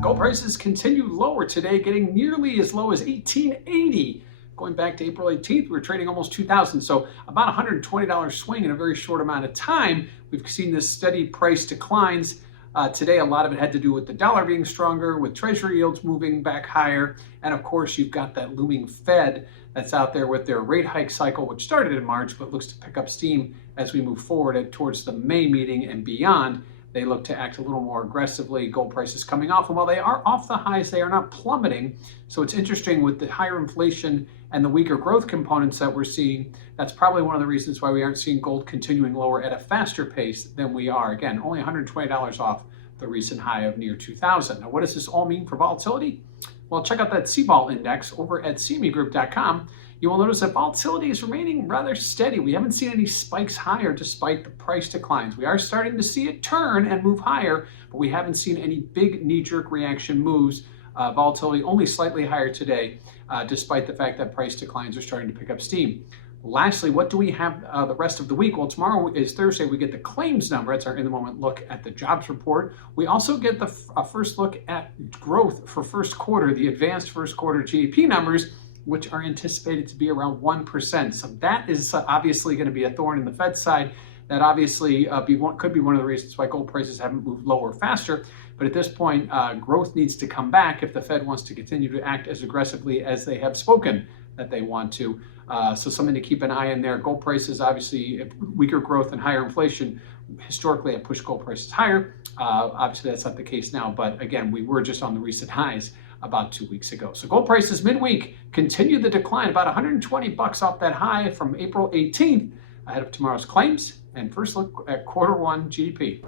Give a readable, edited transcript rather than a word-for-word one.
Gold prices continue lower today, getting nearly as low as 1880. Going back to April 18th, we were trading almost 2000. So about $120 swing in a very short amount of time. We've seen this steady price declines. Today, a lot of it had to do with the dollar being stronger, with treasury yields moving back higher. And of course, you've got that looming Fed that's out there with their rate hike cycle, which started in March, but looks to pick up steam as we move forward towards the May meeting and beyond. They look to act a little more aggressively. Gold prices coming off, and while they are off the highs, they are not plummeting. So it's interesting with the higher inflation and the weaker growth components that we're seeing. That's probably one of the reasons why we aren't seeing gold continuing lower at a faster pace than we are. Again, only $120 off the recent high of near 2000. Now, what does this all mean for volatility? Well, check out that CBOL index over at cmegroup.com. You will notice that volatility is remaining rather steady. We haven't seen any spikes higher despite the price declines. We are starting to see it turn and move higher, but we haven't seen any big knee-jerk reaction moves. Volatility only slightly higher today, despite the fact that price declines are starting to pick up steam. Lastly, what do we have the rest of the week? Well, tomorrow is Thursday. We get the claims number. It's our in-the-moment look at the jobs report. We also get the first look at growth for first quarter, the advanced first quarter GDP numbers, which are anticipated to be around 1%. So that is obviously going to be a thorn in the Fed side. That obviously could be one of the reasons why gold prices haven't moved lower faster. But at this point, growth needs to come back if the Fed wants to continue to act as aggressively as they have spoken that they want to. So something to keep an eye on there. Gold prices, obviously, weaker growth and higher inflation historically have pushed gold prices higher. Obviously, that's not the case now. But again, we were just on the recent highs about 2 weeks ago. So gold prices midweek continue the decline, about 120 bucks off that high from April 18th, ahead of tomorrow's claims and first look at quarter one GDP.